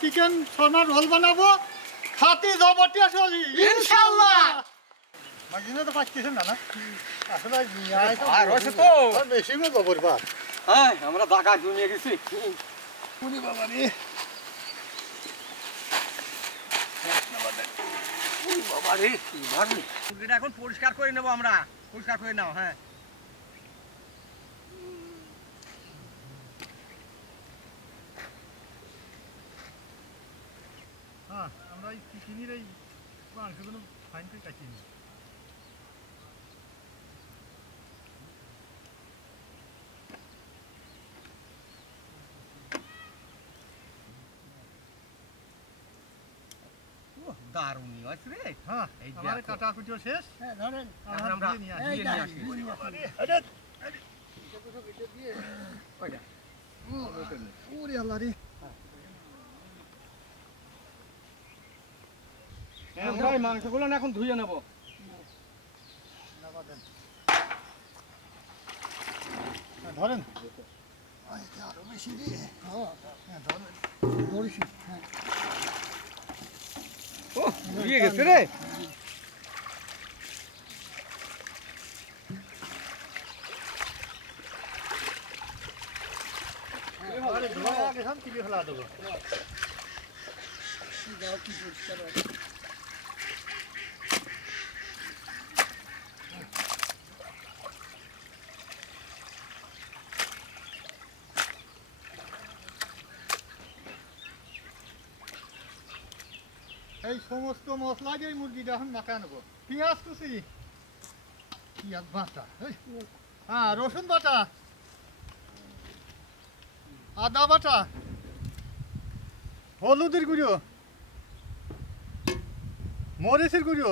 Chicken সোনা role বানাবো খাতি জবটিয়া চলি ইনশাআল্লাহ মাঝিনে তো পাচ্ছেন না আসলে আর হচ্ছে তো বেশি মে গোবর বা হ্যাঁ আমরা ঢাকা জমিয়ে গেছি পুরি বাবা রে ওই বাবা রে কি মারনি মুরগিটা এখন পরিষ্কার করে নেব আমরা পরিষ্কার করে নাও হ্যাঁ হ্যাঁ আমরা এই চিকেনের এই মাংসগুলো ফাইন করে কাটি নিই দারুণ আছে রে হ্যাঁ এই আমার কাটা কুটিও শেষ হ্যাঁ ধরেন আমরা নিয়ে দিয়ে নিয়ে আসি ওইটা ওরে আল্লাহ রে আমরা এই মাংসগুলো না এখন ধুয়ে নেব ধরেন আরো বেশি রে হ্যাঁ ধরেন ধরেছি হ্যাঁ ও ধুয়ে গেছে রে আরে ধোয়া আগে সব চিলি ফেলা দেবো যাও কি পরিষ্কার এই সমস্ত মশলা দিয়ে মুরগিটা এখন মাখা নেবো পেঁয়াজ কুচি পেঁয়াজ বাটা হ্যাঁ রসুন বাটা আদা বাটা হলুদের গুঁড়ো মরিচের গুঁড়ো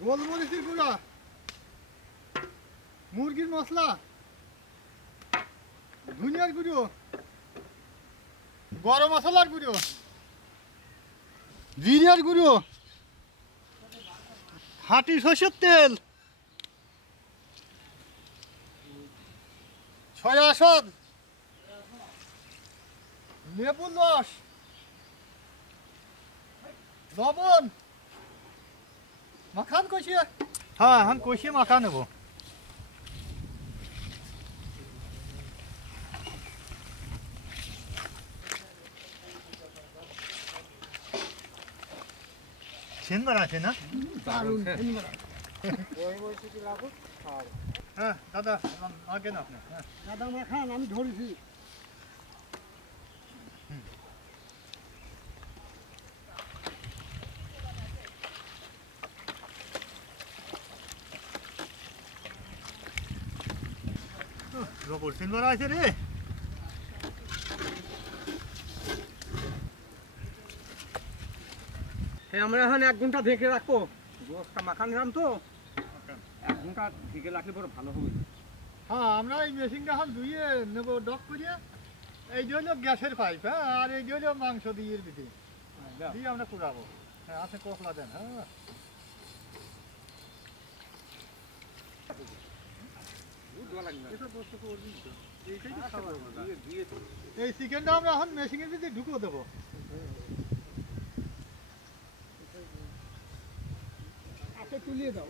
গোলমরিচের গুঁড়া মুরগির মশলা ধনিয়ার গুঁড়ো গরম মশলার গুঁড়ো জিরার গুঁড়ো খাঁটি সরষের তেল সয়া সস লেবুর রস লবণ মাখান কষিয়ে হ্যাঁ এখন কষিয়ে মাখা নেব সিনবার আছে না দারুণ হ্যাঁ দাদা আগে না আপনার হ্যাঁ দাদা মাখান আমি ধরেছি রবর সিনবার আছে রে হ্যাঁ আমরা এখন 1 ঘন্টা ঢেকে রাখবো গোশটা মাখান নিলাম তো 1 ঘন্টা ঢেকে রাখলে বড় ভালো হবে হ্যাঁ আমরা এই মেশিনটা এখন ধুয়ে নেবো ডক করিয়ে এই যে হলো গ্যাসের পাইপ হ্যাঁ আর এই যে হলো মাংস দিয়ে ভিতরে দিয়ে আমরা কুড়াবো হ্যাঁ আছে কপলা দেন হ্যাঁ এই চিকেনটা আমরা এখন মেশিনের ভিতরে ঢুকিয়ে দেবো আচ্ছা তুলিয়ে দাও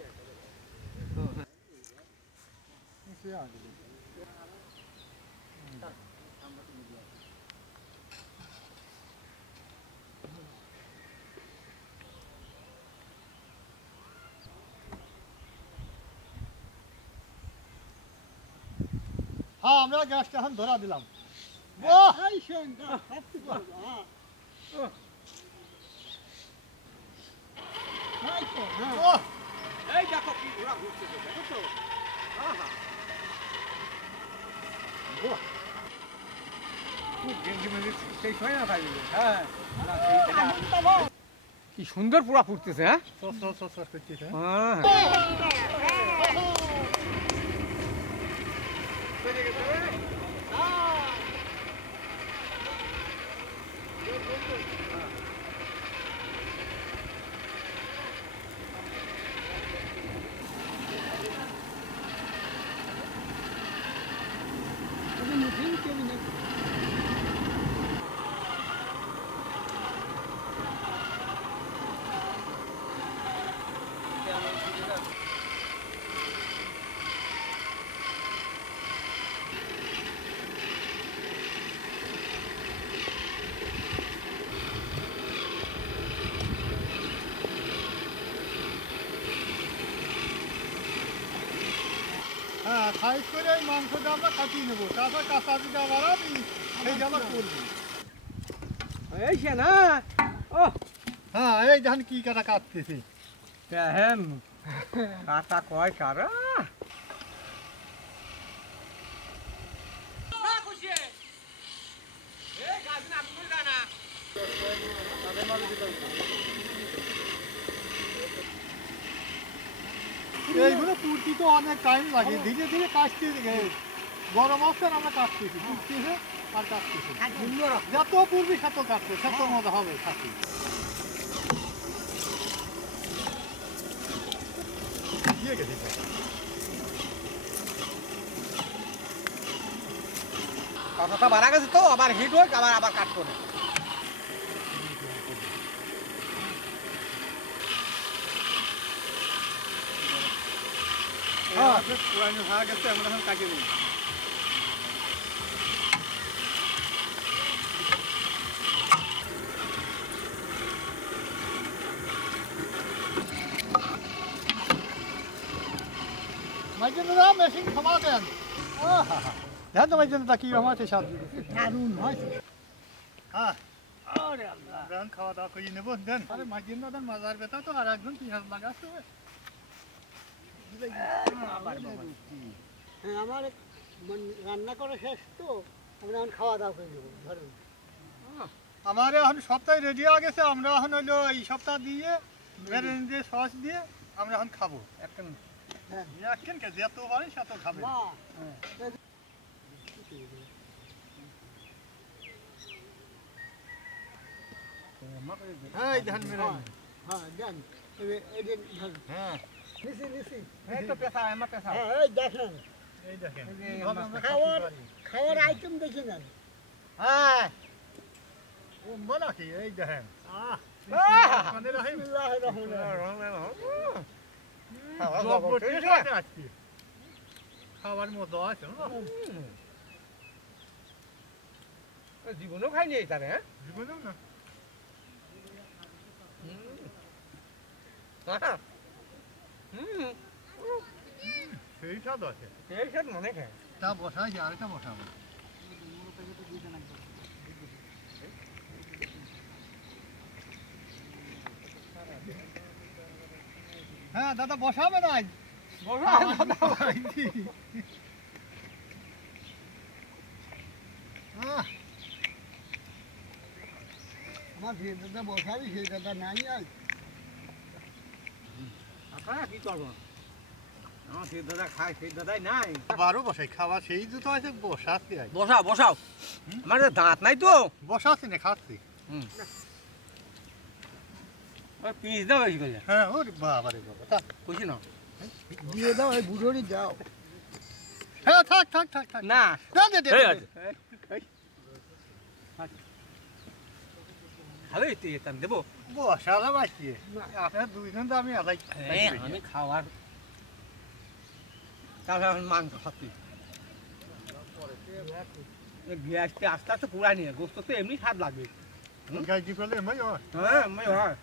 হ্যাঁ আমরা গ্যাসটা এখন ধরা দিলাম এই শোন হাঁটতে পারবো হ্যাঁ এই তো হ্যাঁ এই দেখো কি ঘোড়া ঘুরছে দেখো তো আহা বাহ খুব গেঞ্জি মেঞ্জি সেই সময় না খাই হ্যাঁ কি সুন্দর পুরা ফুটতেছে হ্যাঁ সস করতেছে হ্যাঁ হ্যাঁ সাইজ করে এই মাংসটা আমরা কাটিয়ে নেবো, তারপর কাঁচা পিঠা বাড়াবি সেই আমার করবি। এই সে না ও হ্যাঁ এই ধান কি কাটা কাটতেছি। হ্যাঁ কাটা কয় সারা এইগুলো পুড়তি তো অনেক টাইম লাগে, ধীরে ধীরে কাটতে গরম অবস্থায় আমরা কাটতেছি, পুড়তেছে আর কাটতেছি, যত পুড়বি সেত কাটবে, সেত মজা হবে কাটতে। দিয়ে গেছি কথাটা বাড়া গেছে তো আবার হিট হোক আবার আবার কাটবো না। পুরানো হয়ে গেছে আমরা এখন কাটিয়ে নিই। মাইজেন্দ্রদা মেশিন থামা দেন। দেন তো মাইজেন্দ্রদা কি আমাকে স্বাদ দারুণ হয়েছে। হ্যাঁ দেন খাওয়া দাওয়া করে নেবো দেন। আরে মাইজেন্দ্র দেন মাজার বেতা তো আর একজন পেঁয়াজ লাগাচ্ছে। হ্যাঁ আমার রান্না করা শেষ তো, আমরা এখন খাওয়া দাওয়া করে নেবো ধরুন। আমার এখন সপ্তাহে রেডি হয়ে গেছে, আমরা এখন হইলো এই সপ্তাহ দিয়ে মেরিন দিয়ে সস দিয়ে আমরা এখন খাবো। একটা একদিন কে যত পারে সেত খাবে। না এই ধান মেরিন। হ্যাঁ দেন এই যে ধরুন। হ্যাঁ নিছি নিছি। এই তো পেশা আমার পেশা হ্যাঁ এই দেখেন এই দেখেন এই আমরা খাওয়ার খাচ্ছি। খাওয়ার আইটেম দেখে নেন। হ্যাঁ ও বলা কি এই দেখেন মানে রহিম বিসমিল্লাহির রহমানির রহিম। খাবার মতো আছে না? জীবনও খাইনি তারে হ্যাঁ জীবনেও না সেই স্বাদ আছে। এই সব মনে খায় তা বসাই যে আরেকটা বসাবো। হ্যাঁ দাদা বসাবে না আমার যে দাদা বসাবি সেই দাদা নাই আজ। আপনারা কি করবো আমার সেই দাদা খায় সেই দাদাই নাই। বারো বসাই খাওয়া সেই জুতো আছে বসাচ্ছি আজ। বসাও বসাও আমার দাঁত নাই তো বসাচ্ছি না খাচ্ছি। পিস দাও বেশি করে হ্যাঁ ওরে বাবা রে বাবা থাক। কইছি না দিয়ে দাও এই বুড়োরই দাও। হ্যাঁ থাক থাক থাক থাক না দে দে দে খাবে তুই এটা দেবো বসালাম আজকে আপনার দুইজন তো আমি আলাই আমি খাওয়ার তাহলে এখন মাংস খাচ্ছি গ্যাসটা আস্তে আস্তে পুরা নিয়ে গোস্ত তো এমনি স্বাদ লাগবে গাইজি করলে মই হ্যাঁ আমি হয়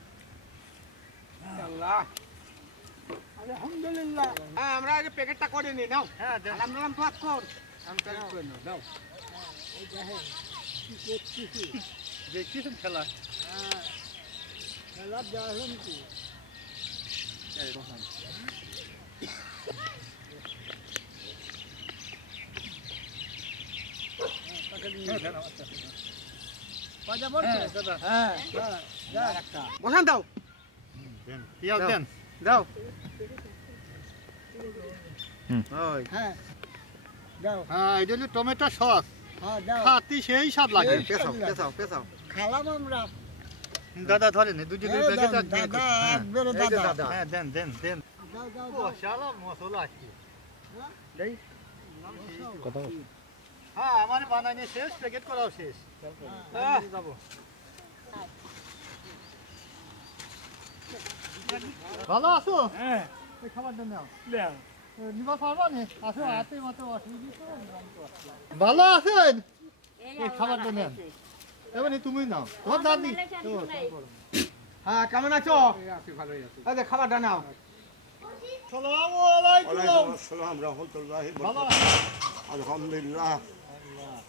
আল্লাহ আলহামদুলিল্লাহ। হ্যাঁ আমরা আগে প্যাকেটটা করে নিই নাও হ্যাঁ দেন। আলহামদুলিল্লাহ তো কর আমি প্যাকেট করে নাও দাও এই দেখেন কি করতেছি। দেখছিস খেলা হ্যাঁ খেলা দেখেন কি বাজা বলছে দাদা। হ্যাঁ হ্যাঁ একটা বসান দাও দেন পিয়াজ দেন। দাও ওই হ্যাঁ দাও হ্যাঁ এটা হলো টমেটো সস, হ্যাঁ দাও। খাতি সেই স্বাদ লাগে। পেছাও পেছাও পেছাও খালাম আমরা। দাদা ধরেন দুটো এই দুটো দেন, দাদা একবারে এই যে দাদা। দাদা। হ্যাঁ দেন দেন দেন। দাও দাও ও দাও। শালা মশলা আছে দেই হ্যাঁ আমার বানানো শেষ, প্যাকেট করাও শেষ। যাবো ভালো আছো? হ্যাঁ এই খাবার দেন নাও। দাও নিবা পারবা নি? আসো হাতে মতো অসুবিধা ভালো আছেন? এই খাবার দেন নেন। এবারে তুমি নাও। তোমার দাদি। হ্যাঁ কেমন আছো? ভালোই আছি। খাবারটা নাও আসসালামু আলাইকুম। ওয়ালাইকুম আসসালাম রহমতুল্লাহি ভালো আলহামদুলিল্লাহ।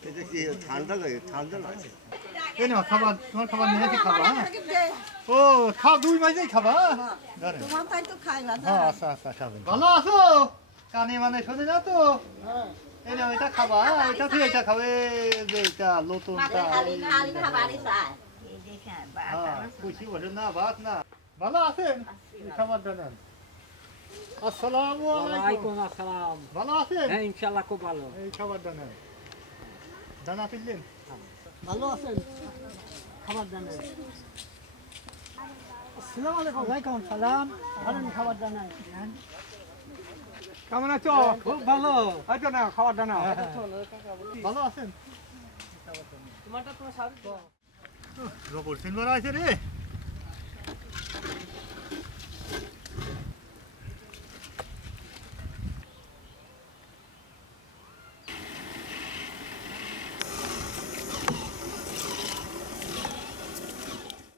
এটা কি ঠান্ডা লাগে? ঠান্ডা লাগে। এই নাও খাবার, তোমার খাবার নিয়ে এসে খাবা। হ্যাঁ? ও খাও, 2 মাসেই খাবা। ধরেন। তোমার তাই তো খাই না হ্যাঁ আচ্ছা আচ্ছা খাবেন। ভালো আছো? কানে মানে শোনে না তো? এই নাও এটা খাবা, এটা থেকে এটা খাবে, যে এটা নতুনটা। হ্যাঁ, খুশি বসে না, ভাত না। ভালো আছেন? এই খাবারটা নেন। আসসালামু আলাইকুম। আসসালাম। ভালো আছেন? হ্যাঁ ইনশাআল্লাহ খুব ভালো। এই খাবারটা নেন। দানা তুললেন? ভালো আছেন? খাবার দেন। আসসালামু আলাইকুম। ওয়ালাইকুম সালাম। ধরেন খাবার দেন। কেমন আছো? খুব ভালো। হয়তো না খাবার দানা। ভালো আছেন? রবর সিনবার আছে রে।